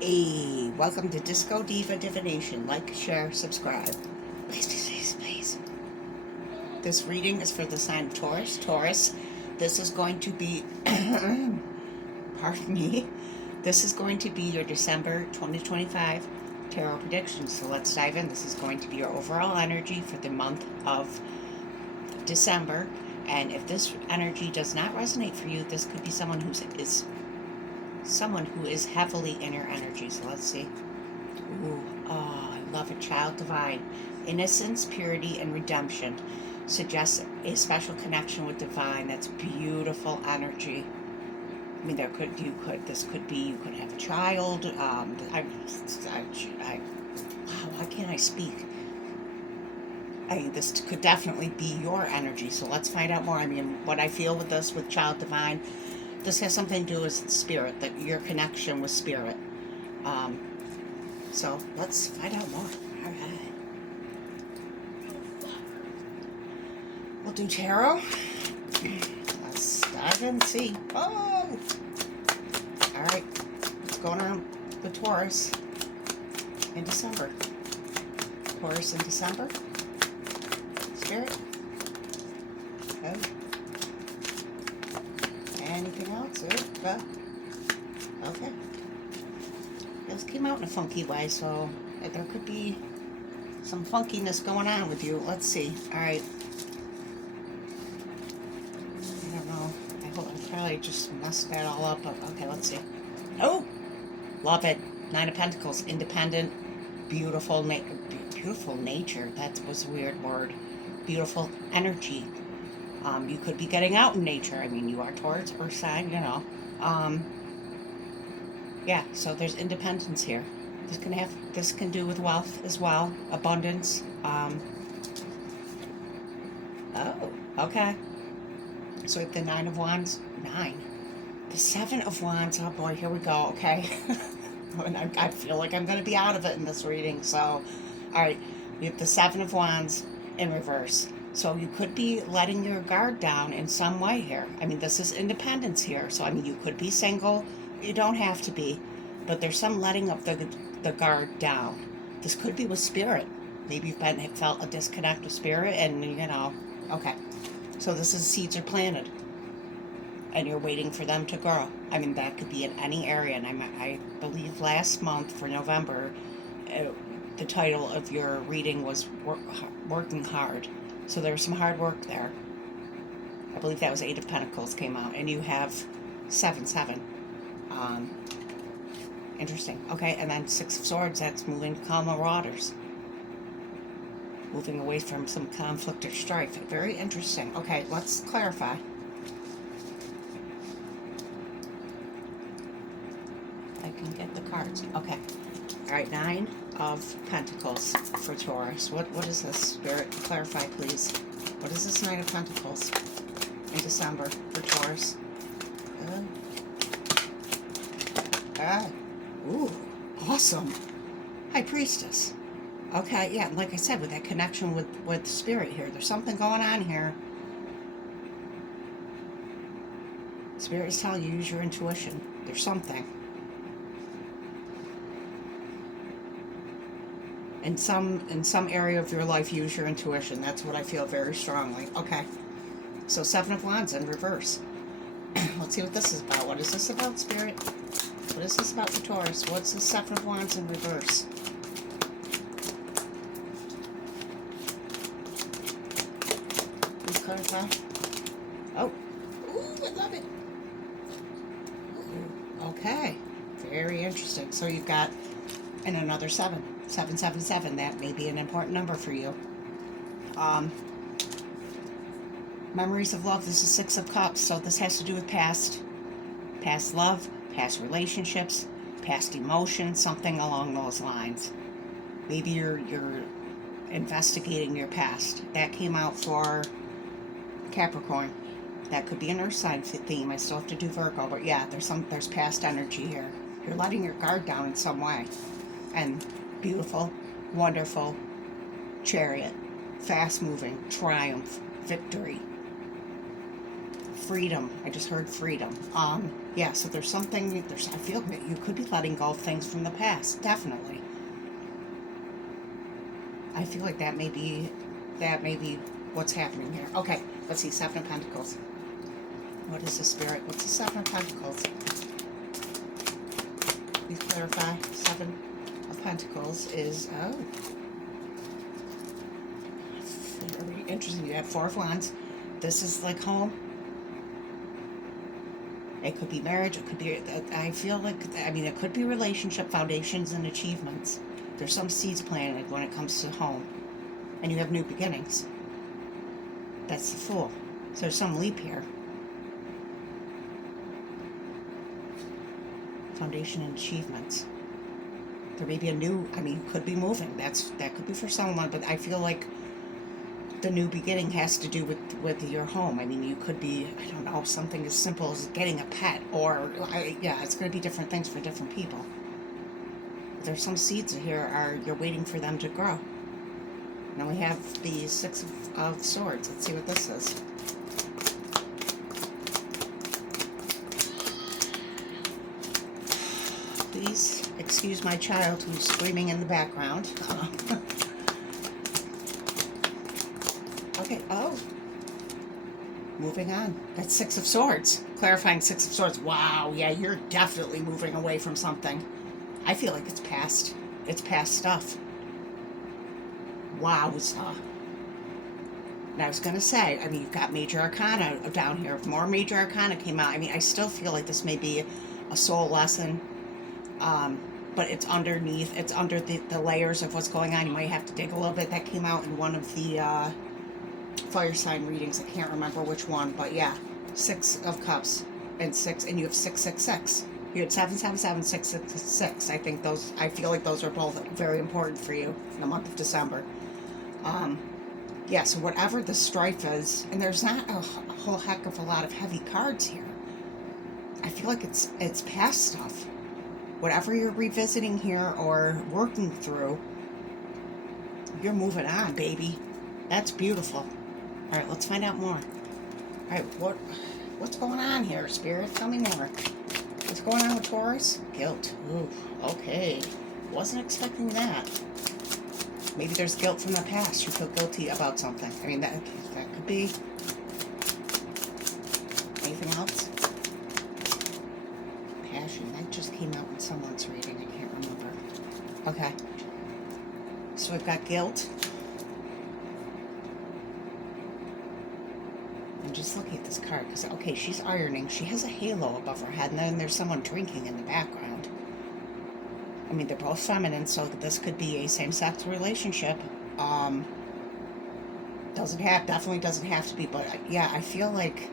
Hey, welcome to Disco Diva Divination. Like, share, subscribe. Please, please, please, please. This reading is for the sign of Taurus. Taurus, this is going to be, pardon me, this is going to be your December 2025 tarot prediction. So let's dive in. This is going to be your overall energy for the month of December. And if this energy does not resonate for you, this could be someone who is heavily in your energy. So let's see. Ooh, oh, I love it. Child divine. Innocence, purity, and redemption suggests a special connection with divine. That's beautiful energy. I mean, this could be, you could have a child. Wow, why can't I speak? This could definitely be your energy. So let's find out more. I mean, what I feel with this, with child divine, this has something to do with spirit, that your connection with spirit. So let's find out more. All right. We'll do tarot. Let's dive in and see. Oh! All right. What's going on with Taurus in December? Taurus in December? Spirit? Okay. Anything else? Okay. This came out in a funky way, so there could be some funkiness going on with you. Let's see. All right. I don't know. I probably just messed that all up. But okay, let's see. Oh, love it. Nine of Pentacles. Independent, beautiful nature. That was a weird word. Beautiful energy. You could be getting out in nature. I mean, you are Taurus, Earth sign, you know. Yeah, so there's independence here. This can do with wealth as well, abundance. Oh, okay. So we have the Nine of Wands, 9. The Seven of Wands, oh boy, here we go, okay. I feel like I'm going to be out of it in this reading, so, all right. We have the Seven of Wands in reverse. So you could be letting your guard down in some way here. I mean, this is independence here. So, I mean, you could be single. You don't have to be. But there's some letting of the guard down. This could be with spirit. Maybe you've felt a disconnect with spirit and, you know, okay. So this is seeds are planted. And you're waiting for them to grow. I mean, that could be in any area. And I believe last month for November, the title of your reading was Working Hard. So there's some hard work there. I believe that was 8 of Pentacles came out. And you have 7. Interesting. Okay, and then 6 of Swords, that's moving to calmer waters. Moving away from some conflict or strife. Very interesting. Okay, let's clarify. I can get the cards. Okay. All right, 9 of Pentacles for Taurus. What is this? Spirit, clarify, please. What is this 9 of Pentacles in December for Taurus? Ooh, awesome. High Priestess. Okay, yeah, like I said, with that connection with spirit here, there's something going on here. Spirit is telling you, use your intuition. There's something. In some area of your life, use your intuition. That's what I feel very strongly. Okay. So 7 of Wands in reverse. Let's see what this is about. What is this about, Spirit? What is this about for Taurus? What's the 7 of Wands in reverse? Please clarify. Oh. Ooh, I love it. Ooh, okay. Very interesting. So you've got another 7. 777, that may be an important number for you. Memories of love, this is 6 of Cups, so this has to do with past love, past relationships, past emotions, something along those lines. Maybe you're investigating your past. That came out for Capricorn. That could be an Earth sign theme. I still have to do Virgo, but yeah, there's past energy here. You're letting your guard down in some way. And beautiful, wonderful, Chariot, fast-moving, triumph, victory, freedom. I just heard freedom. Yeah, so there's something, I feel that you could be letting go of things from the past, definitely. I feel like that may be what's happening here. Okay, let's see, Seven of Pentacles. What is the Spirit? What's the Seven of Pentacles? Please clarify. Seven of Pentacles is, oh, very interesting. You have Four of Wands. This is like home. It could be marriage. It could be, I feel like, I mean, it could be relationship, foundations, and achievements. There's some seeds planted when it comes to home. And you have new beginnings. That's the Fool. So there's some leap here. Foundation and achievements. There may be a new, I mean, could be moving. That could be for someone, but I feel like the new beginning has to do with your home. I mean, you could be, I don't know, something as simple as getting a pet, or yeah, it's going to be different things for different people. There's some seeds here you're waiting for them to grow. Now we have the Six of Swords. Let's see what this is. Please excuse my child who's screaming in the background. Okay, oh. Moving on. That's Six of Swords. Clarifying Six of Swords. Wow, yeah, you're definitely moving away from something. I feel like it's past. It's past stuff. Wowza. And I was going to say, I mean, you've got Major Arcana down here. If more Major Arcana came out, I mean, I still feel like this may be a soul lesson. But it's underneath, it's under the layers of what's going on. You might have to dig a little bit. That came out in one of the fire sign readings. I can't remember which one, but yeah, Six of Cups and six, and you have 666. You had 777, 666. I think those, I feel like those are both very important for you in the month of December. Yeah, so whatever the strife is, and there's not a whole heck of a lot of heavy cards here. I feel like it's past stuff. Whatever you're revisiting here or working through, you're moving on, baby. That's beautiful. All right, let's find out more. All right, what's going on here, Spirit? Tell me more. What's going on with Taurus? Guilt. Ooh, okay. Wasn't expecting that. Maybe there's guilt from the past. You feel guilty about something. I mean, that could be. Anything else? Passion. That just came out in someone's reading. I can't remember. Okay. So we've got guilt. I'm just looking at this card because, okay, she's ironing. She has a halo above her head, and then there's someone drinking in the background. I mean, they're both feminine, so this could be a same-sex relationship. Definitely doesn't have to be, but yeah, I feel like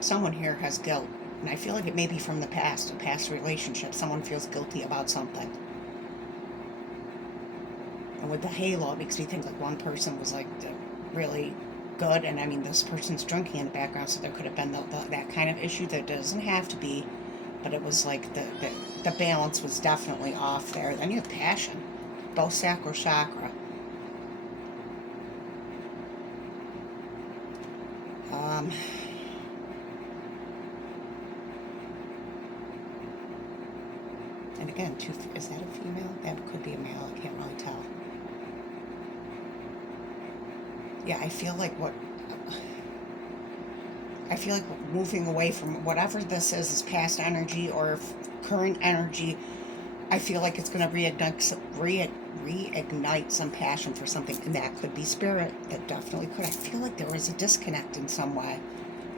someone here has guilt, and I feel like it may be from the past, a past relationship. Someone feels guilty about something. And with the halo, it makes me think like one person was like really good, and I mean, this person's drinking in the background, so there could have been that kind of issue. That doesn't have to be, but it was like the balance was definitely off there. Then you have passion, both sacral chakra. And again, is that a female? That could be a male. I can't really tell. Yeah, I feel like moving away from whatever this is past energy or current energy. I feel like it's going to reignite some passion for something, and that could be spirit. That definitely could. I feel like there was a disconnect in some way.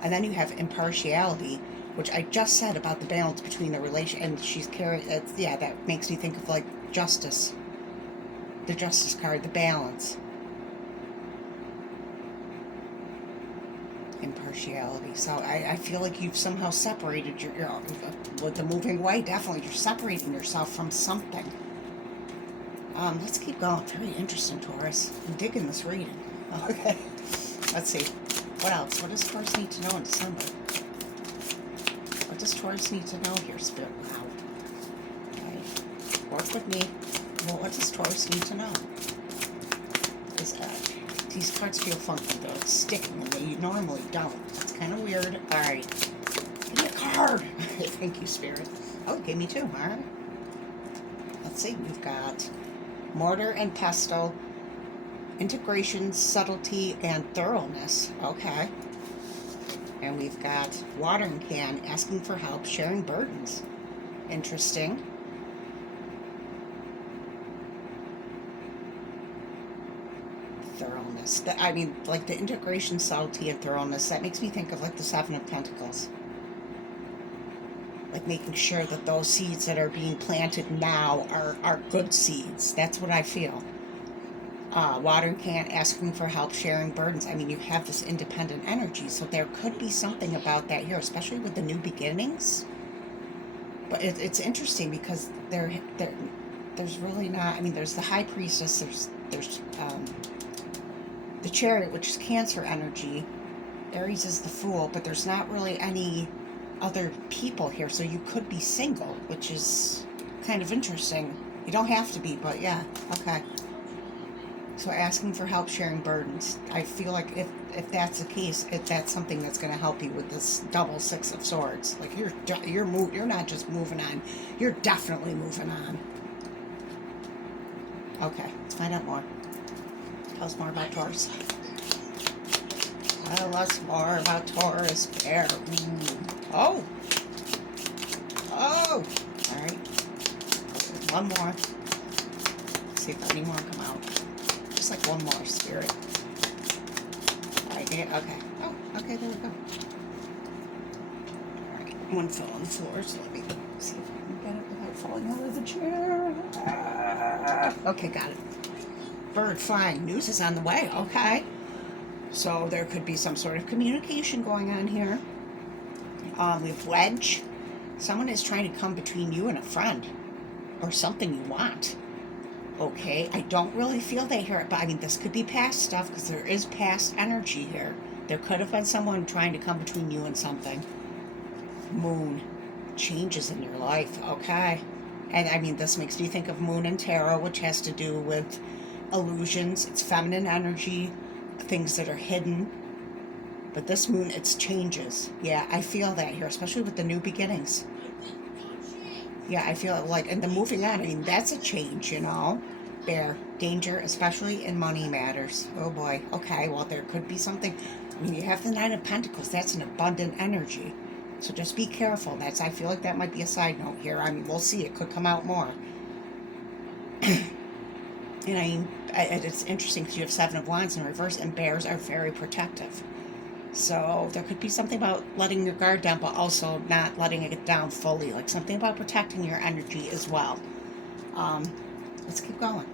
And then you have impartiality, which I just said about the balance between the relation, and she's carrying. Yeah, that makes me think of like justice. The justice card, the balance. Impartiality. So I feel like you've somehow separated your with the moving away. Definitely, you're separating yourself from something. Let's keep going. Very interesting, Taurus. I'm digging this reading. Okay. Let's see. What else? What does Taurus need to know in December? What does Taurus need to know here, Spirit? Wow. Okay. Work with me. Well, what does Taurus need to know? These cards feel funky, though. It's sticking, and they normally don't. It's kind of weird. All right. hard. Thank you, Spirit. Oh, gave me two. All right. Let's see. We've got mortar and pestle, integration, subtlety, and thoroughness. Okay. And we've got watering can, asking for help, sharing burdens. Interesting. Thoroughness. I mean, like the integration, subtlety, and thoroughness, that makes me think of like the Seven of Pentacles. Like making sure that those seeds that are being planted now are good seeds. That's what I feel. Watering can, asking for help, sharing burdens. I mean, you have this independent energy, so there could be something about that here, especially with the new beginnings. But it's interesting because there's really not. I mean, there's the High Priestess. There's the Chariot, which is Cancer energy. Aries is the Fool, but there's not really any other people here, so you could be single, which is kind of interesting. You don't have to be, but yeah, okay. So asking for help, sharing burdens. I feel like if that's the case, that's something that's going to help you with this double Six of Swords. Like you're not just moving on, you're definitely moving on. Okay, let's find out more. Tell us more about Taurus. Tell us more about Taurus. Bear. Oh. Oh. All right. One more. Let's see if any more come out. Just like one more, Spirit. All right. Okay. Oh. Okay. There we go. All right. One fell on the floor, so let me see if I can get it without falling out of the chair. Okay. Got it. Bird flying. News is on the way. Okay. So there could be some sort of communication going on here. We have wedge. Someone is trying to come between you and a friend or something you want. Okay, I don't really feel that here, but I mean, this could be past stuff because there is past energy here. There could have been someone trying to come between you and something. Moon. Changes in your life. Okay. And I mean, this makes me think of Moon and Tarot, which has to do with illusions. It's feminine energy, things that are hidden. But this moon, it's changes. Yeah, I feel that here, especially with the new beginnings. Yeah, I feel it like, and the moving on, I mean, that's a change, you know. Bear, danger, especially in money matters. Oh boy. Okay, well, there could be something. I mean, you have the Nine of Pentacles. That's an abundant energy. So just be careful. I feel like that might be a side note here. I mean, we'll see. It could come out more. And I mean, it's interesting because you have Seven of Wands in reverse, and bears are very protective. So there could be something about letting your guard down, but also not letting it down fully. Like something about protecting your energy as well. Let's keep going.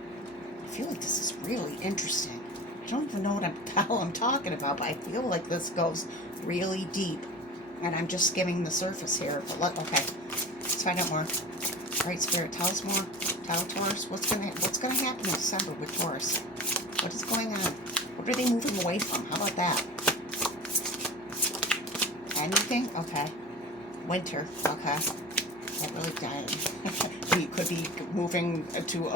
I feel like this is really interesting. I don't even know what I'm talking about, but I feel like this goes really deep. And I'm just skimming the surface here. But okay, let's find out more. All right, Spirit, tell us more. Tell Taurus what's gonna happen in December with Taurus. What is going on? What are they moving away from? How about that? Anything? Okay. Winter. Okay. That really died. You could be moving to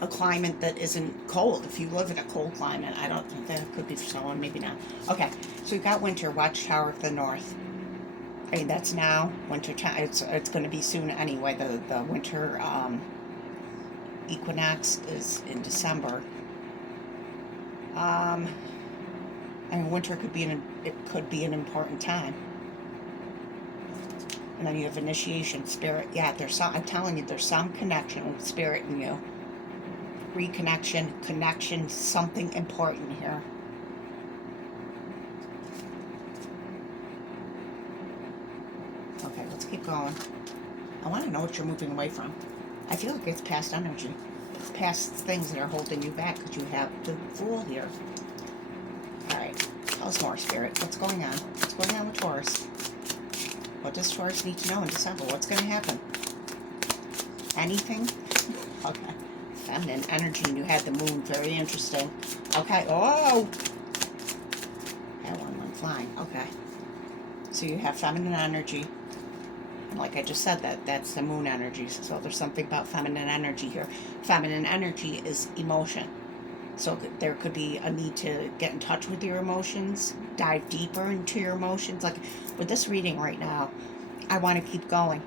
a climate that isn't cold. If you live in a cold climate, I don't think that could be for someone. Maybe not. Okay. So we've got winter. Watchtower of the North. I mean, that's now. Winter time. It's going to be soon anyway. The winter equinox is in December. I mean, winter could be an important time. And then you have initiation, Spirit. Yeah, I'm telling you, there's some connection with Spirit in you. Reconnection, connection, something important here. Okay, let's keep going. I want to know what you're moving away from. I feel like it's past energy. It's past things that are holding you back because you have the Fool here. Alright, tell us more, Spirit. What's going on? What's going on with Taurus? What does Taurus need to know in December? What's going to happen? Anything? Okay. Feminine energy, and you had the moon. Very interesting. Okay. Oh! That one went flying. Okay. So you have feminine energy. And like I just said, that's the moon energy. So there's something about feminine energy here. Feminine energy is emotion. So there could be a need to get in touch with your emotions, dive deeper into your emotions. Like with this reading right now, I want to keep going.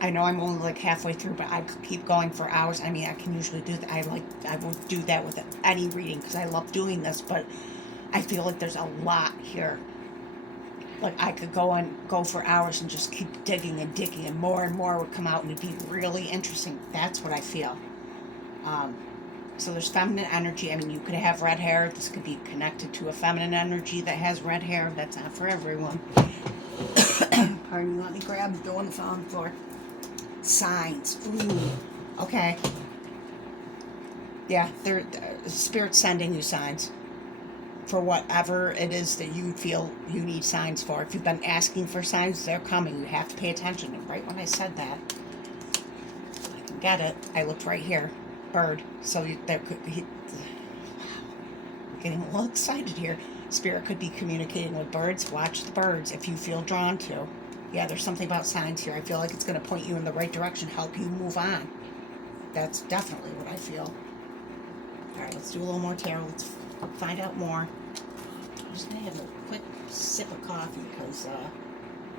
I know I'm only like halfway through, but I could keep going for hours. I mean, I can usually do that. I will do that with any reading because I love doing this, but I feel like there's a lot here. Like I could go for hours and just keep digging and more would come out and it'd be really interesting. That's what I feel. Um, so there's feminine energy. I mean, you could have red hair. This could be connected to a feminine energy that has red hair. That's not for everyone. Pardon me, let me grab the door on the phone floor. Signs. Ooh. Okay. Yeah, they're spirit sending you signs for whatever it is that you feel you need signs for. If you've been asking for signs, they're coming. You have to pay attention. And right when I said that, I can get it. I looked right here. Bird. So there could be. I'm getting a little excited here. Spirit could be communicating with birds. Watch the birds if you feel drawn to. Yeah, there's something about signs here. I feel like it's going to point you in the right direction, help you move on. That's definitely what I feel. All right, let's do a little more tarot. Let's find out more. I'm just going to have a quick sip of coffee because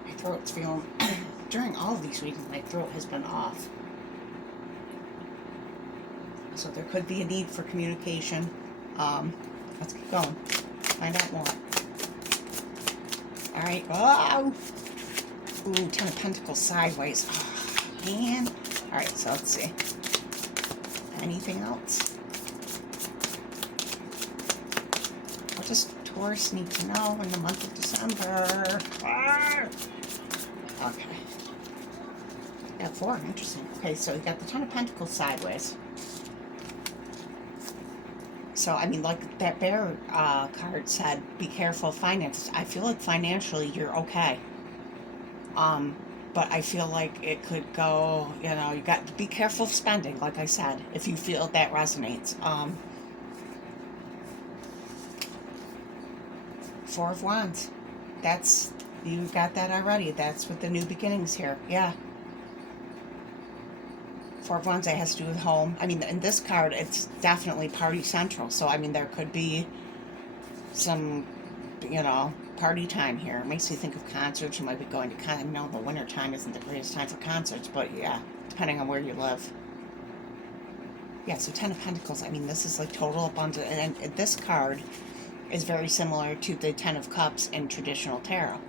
my throat's feeling... During all of these readings, my throat has been off. So there could be a need for communication. Let's keep going. Find out more. All right. Oh! Ooh, Ten of Pentacles sideways. Oh, man. All right, so let's see. Anything else? What does Taurus need to know in the month of December? Ah! Okay. Yeah, 4. Interesting. Okay, so you got the Ten of Pentacles sideways. So, I mean, like that bear card said, be careful of finances. I feel like financially you're okay. But I feel like it could go, you know, you got to be careful of spending, like I said, if you feel that resonates. 4 of Wands. That's, you got that already. That's with the new beginnings here. Yeah. 4 of Wands, that has to do with home. I mean, in this card, it's definitely party central. So, I mean, there could be some, you know, party time here. It makes you think of concerts. You might be going to I know the winter time isn't the greatest time for concerts, but yeah, depending on where you live. Yeah, so 10 of Pentacles, I mean, this is like total abundance. And this card is very similar to the 10 of Cups in traditional tarot.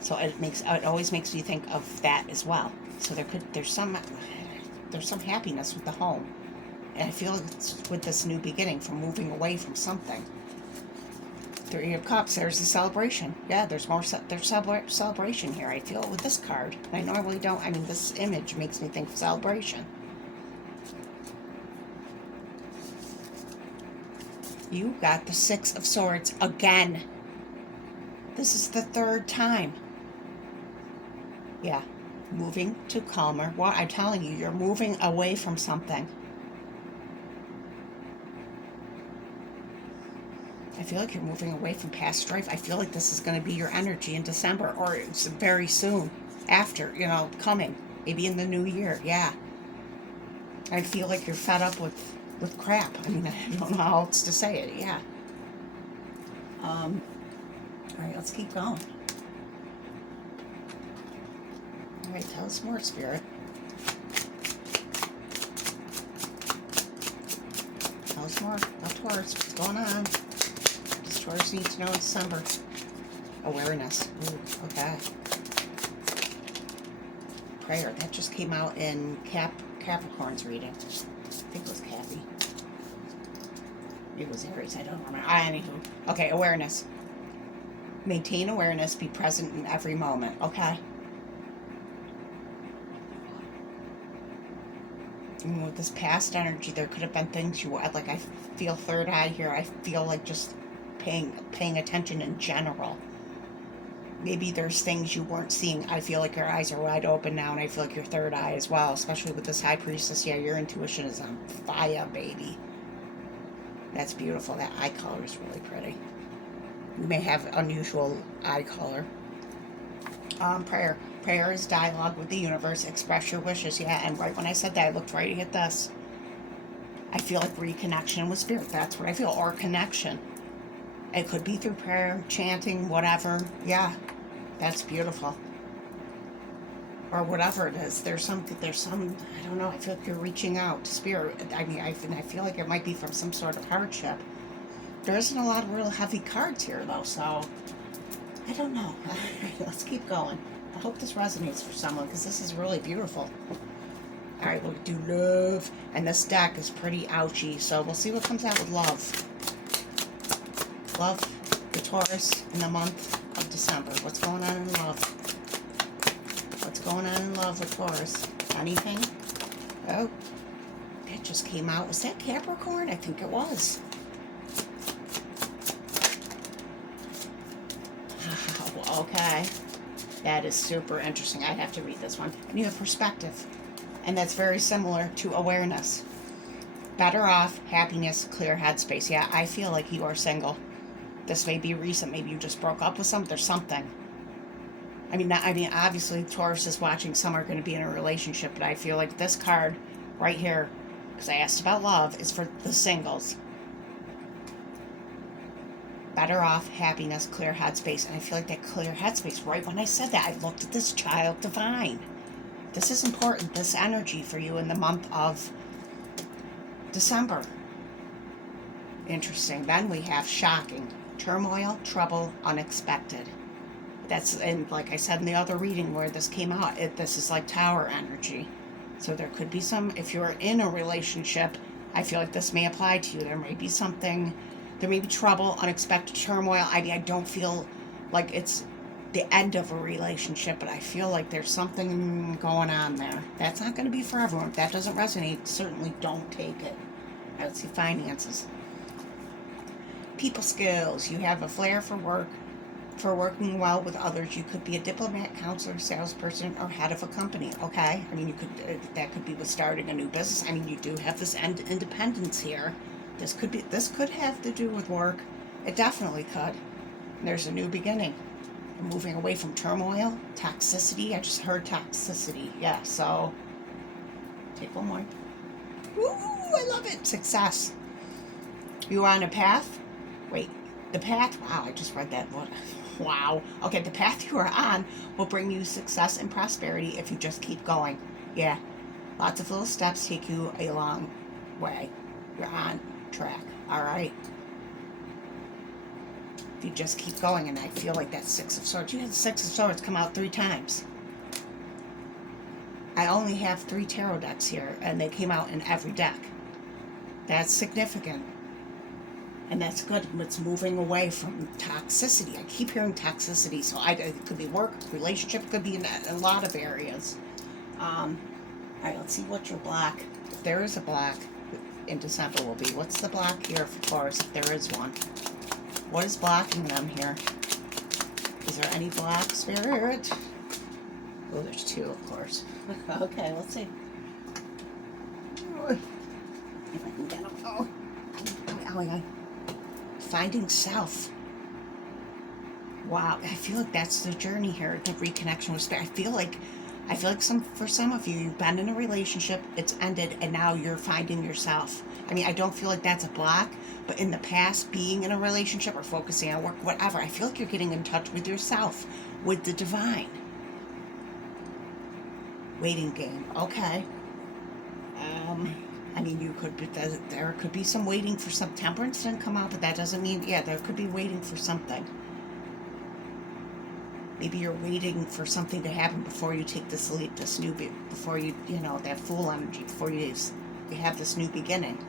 So it always makes you think of that as well. So there's some happiness with the home. And I feel it's with this new beginning from moving away from something. 3 of Cups, there's the celebration. Yeah, there's celebration here. I feel it with this card. I normally don't. I mean, this image makes me think of celebration. You got the 6 of Swords again. This is the 3rd time. Yeah, moving to calmer. Well, I'm telling you, you're moving away from something. I feel like you're moving away from past strife. I feel like this is going to be your energy in December, or it's very soon after, you know, coming. Maybe in the new year, yeah. I feel like you're fed up with crap. I mean, I don't know how else to say it, yeah. All right, let's keep going. All right, tell us more, Spirit. Tell us more about Taurus. What's going on? Taurus needs to know in December. Awareness. Ooh, okay. Prayer. That just came out in Capricorn's reading. I think it was Cappy. It was Aries. I don't remember. Anywho. Okay, awareness. Maintain awareness. Be present in every moment. Okay. And with this past energy, there could have been things you like. I feel third eye here. I feel like just paying attention in general. Maybe there's things you weren't seeing. I feel like your eyes are wide open now, and I feel like your third eye as well, especially with this High Priestess. Yeah, your intuition is on fire, baby. That's beautiful. That eye color is really pretty. You may have unusual eye color. Prayer. Prayer is dialogue with the universe. Express your wishes. Yeah, and right when I said that, I looked right at this. I feel like reconnection with spirit. That's what I feel. Or connection. It could be through prayer, chanting, whatever. Yeah, that's beautiful. Or whatever it is. There's some, I don't know, I feel like you're reaching out to spirit. I mean, I feel like it might be from some sort of hardship. There isn't a lot of real heavy cards here, though, so I don't know. Let's keep going. I hope this resonates for someone, because this is really beautiful. All right, we'll do love. And this deck is pretty ouchy, so we'll see what comes out with love. Love, the Taurus, in the month of December. What's going on in love? What's going on in love with Taurus? Anything? Oh, that just came out. Was that Capricorn? I think it was. Wow, okay. That is super interesting. I have to read this one. And you have perspective. And that's very similar to awareness. Better off, happiness, clear headspace. Yeah, I feel like you are single. This may be recent. Maybe you just broke up with someone. There's something. I mean, obviously, Taurus is watching. Some are going to be in a relationship, but I feel like this card right here, because I asked about love, is for the singles. Better off, happiness, clear headspace. And I feel like that clear headspace, right when I said that, I looked at this child divine. This is important, this energy for you in the month of December. Interesting. Then we have shocking. Turmoil, trouble, unexpected. That's, and like I said in the other reading where this came out, this is like tower energy. So there could be some, if you're in a relationship, I feel like this may apply to you. There may be something, there may be trouble, unexpected turmoil. I mean, I don't feel like it's the end of a relationship, but I feel like there's something going on there. That's not going to be for everyone. If that doesn't resonate, certainly don't take it. Let's see, finances. People skills. You have a flair for work, for working well with others. You could be a diplomat, counselor, salesperson, or head of a company. Okay, I mean, you could that could be with starting a new business. I mean, you do have this independence here. This could have to do with work. It definitely could. There's a new beginning. You're moving away from turmoil, toxicity. I just heard toxicity. Yeah. So take one more. Ooh, I love it. Success. You are on a path. Wait, the path, wow, I just read that. What? Wow. Okay, the path you are on will bring you success and prosperity if you just keep going. Yeah, lots of little steps take you a long way. You're on track, all right? If you just keep going, and I feel like that Six of Swords. You had the Six of Swords come out 3 times. I only have 3 tarot decks here, and they came out in every deck. That's significant. And that's good. It's moving away from toxicity. I keep hearing toxicity, so it could be work, relationship, it could be in a lot of areas. All right, let's see what your block, if there is a block in December, will be. What's the block here for Taurus, if there is one? What is blocking them here? Is there any block, Spirit? Oh, there's 2, of course. Okay, let's see. If I can get them. Oh, ow. Finding self. Wow, I feel like that's the journey here, the reconnection with spirit. I feel like for some of you, you've been in a relationship, it's ended, and now you're finding yourself. I mean, I don't feel like that's a block, but in the past, being in a relationship or focusing on work, whatever, I feel like you're getting in touch with yourself, with the divine. Waiting game. Okay. I mean, there could be some waiting for some. Temperance didn't come out, but that doesn't mean, yeah, there could be waiting for something. Maybe you're waiting for something to happen before you take this leap, before you that Fool energy, before you have this new beginning.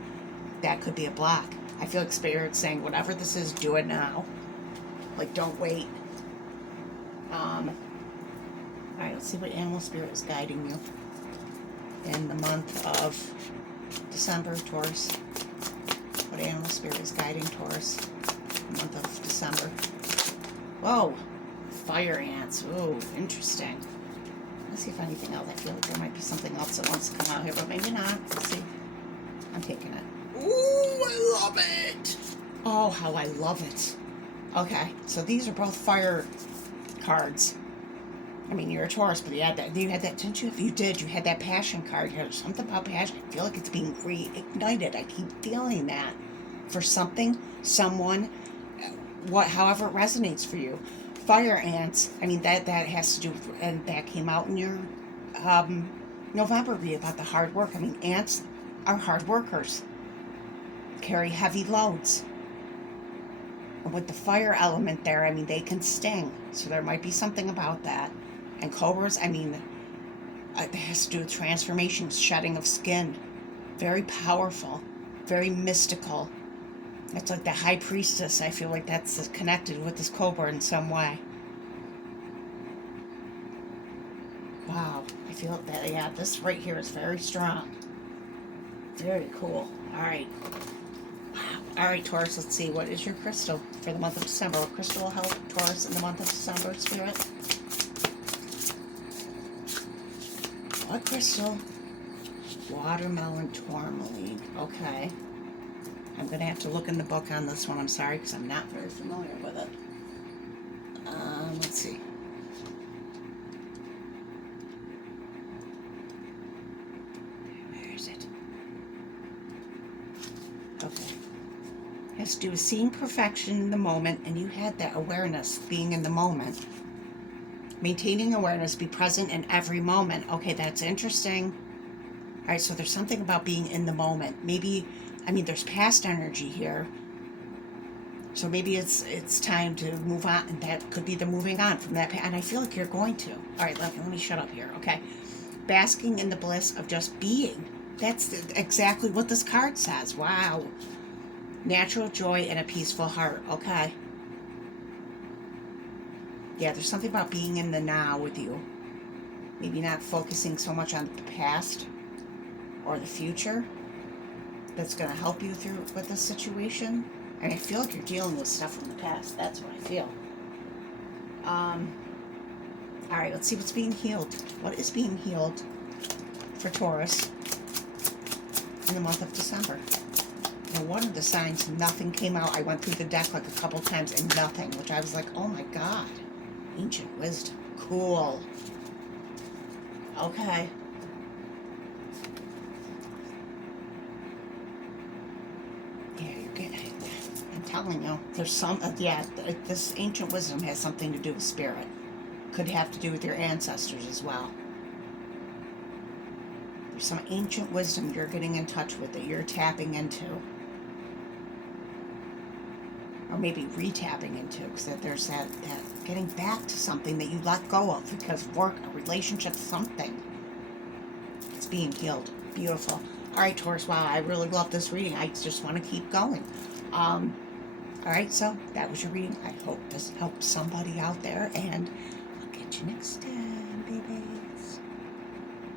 That could be a block. I feel like Spirit's saying, whatever this is, do it now. Like, don't wait. All right, let's see what animal spirit is guiding you in the month of December, Taurus. What animal spirit is guiding Taurus in the month of December? Whoa, fire ants. Oh, interesting. Let's see if anything else. I feel like there might be something else that wants to come out here, but maybe not. Let's see. I'm taking it. Ooh, I love it. Oh, how I love it. Okay, so these are both fire cards. I mean, you're a Taurus, but you had that, didn't you? If you did, you had that passion card. There's something about passion. I feel like it's being reignited. I keep feeling that for something, someone, however it resonates for you. Fire ants. I mean, that has to do with, and that came out in your November read about the hard work. I mean, ants are hard workers, carry heavy loads. And with the fire element there, I mean, they can sting. So there might be something about that. And cobras, I mean, it has to do with transformations, shedding of skin. Very powerful, very mystical. It's like the high priestess. I feel like that's connected with this cobra in some way. Wow, I feel that, yeah, this right here is very strong. Very cool. All right. All right, Taurus, let's see. What is your crystal for the month of December? What crystal will help Taurus in the month of December, Spirit? What crystal? Watermelon tourmaline. Okay. I'm going to have to look in the book on this one. I'm sorry, because I'm not very familiar with it. Let's see. Where is it? Okay. It has to do with seeing perfection in the moment, and you had that awareness, being in the moment. Maintaining awareness, be present in every moment. Okay, that's interesting. All right, so there's something about being in the moment. Maybe, I mean, there's past energy here. So maybe it's time to move on, and that could be the moving on from that. And I feel like you're going to. All right, let me shut up here, okay? Basking in the bliss of just being. That's exactly what this card says. Wow. Natural joy and a peaceful heart. Okay. Yeah, there's something about being in the now with you. Maybe not focusing so much on the past or the future. That's going to help you through with this situation. And I feel like you're dealing with stuff from the past. That's what I feel. All right, let's see what's being healed. What is being healed for Taurus in the month of December? Now, one of the signs, nothing came out. I went through the deck like a couple times and nothing, which I was like, oh my God. Ancient wisdom. Cool. Okay. Yeah, you're getting it. I'm telling you, there's some, this ancient wisdom has something to do with spirit. Could have to do with your ancestors as well. There's some ancient wisdom you're getting in touch with that you're tapping into. Or maybe re-tapping into, because there's that getting back to something that you let go of because of work, a relationship, something. It's being healed. Beautiful. All right, Taurus, wow, I really love this reading. I just want to keep going. All right, so that was your reading. I hope this helps somebody out there, and I'll catch you next time.